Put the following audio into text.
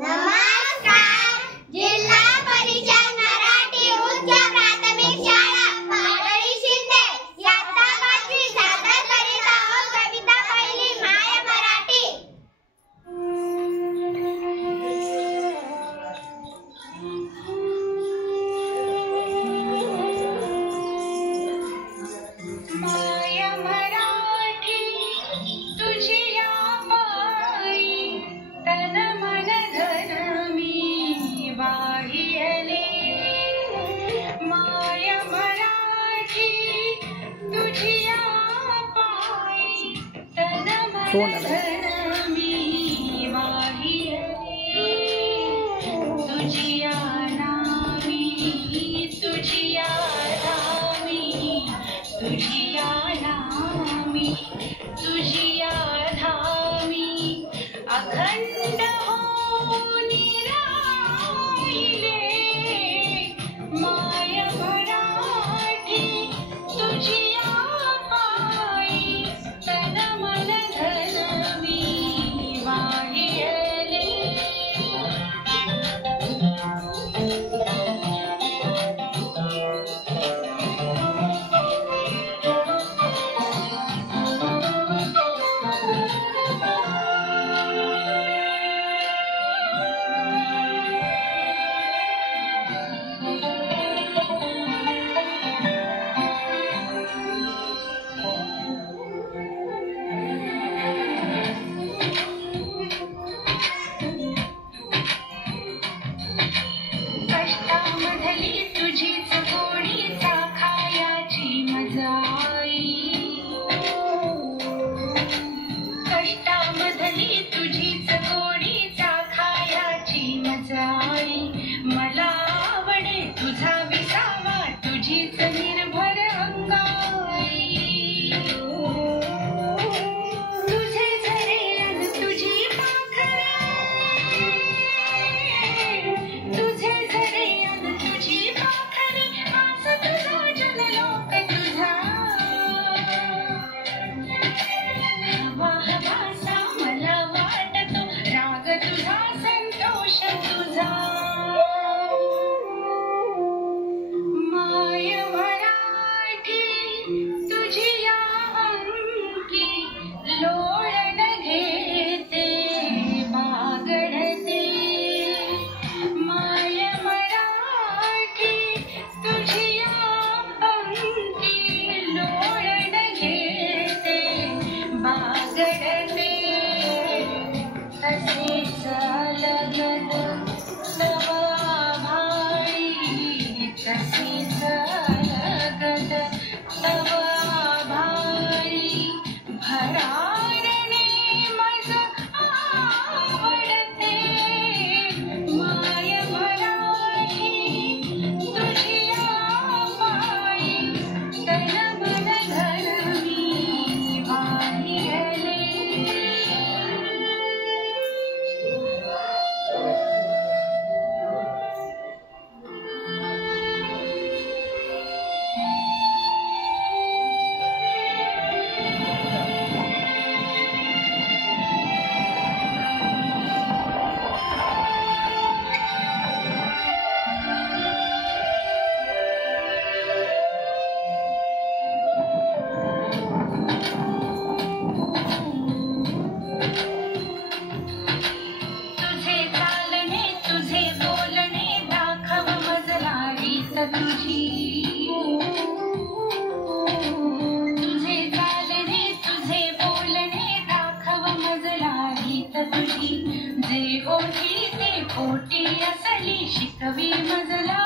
नमस्कार. जिल्हा परिषद मराठी उच्च प्राथमिक शाळा पाडळी शिंदे इयत्ता 5वी सादर करीत आहोत कविता पहिली माय मराठी. माय मराठी तुझिया पायी तन मन धन मी वाहियले. माय मराठी तुझिया पायी तन मन धन मी वाहियले. तुझिया नामी तुझिया धामी तुझिया नामी तुझिया धामी अखंड होऊनी राहिले. माय मराठी तुझिया पायी तन मन धन मी वाहियले. कष्टामधली तुझीच गोडी चाखायाची मजा आई. कष्टामधली तुझीच गोडी चाखायाची मजा आई. मला आवडे तुझा विसावा तुझीच निर्भर अंगाई. तुझे झरे अन तुझी पाखरे तुझे झरे अन तुझी पाखरे आस तुझा जनलोक तुझा. हवा हवासा मला वाटतो राग तुझा संतोष तुझा. माय मराठी तुझिया अंकी लोळण घेते बागडते. माय मराठी तुझिया अंकी लोळण घेते बागडते. तसेच लगन तव आभाळी तसेच लगन तव आभाळी. भरारणे मज आवडते. माय मराठी तुझिया पायी तन मन धन मी वाहियले. तुझे चालणे तुझे बोलणे दाखव मजला रीत तुझी. तुझे चालणे तुझे बोलणे दाखव मजला रीत तुझी. जे ओठी ते पोटी असली शिकवी मजला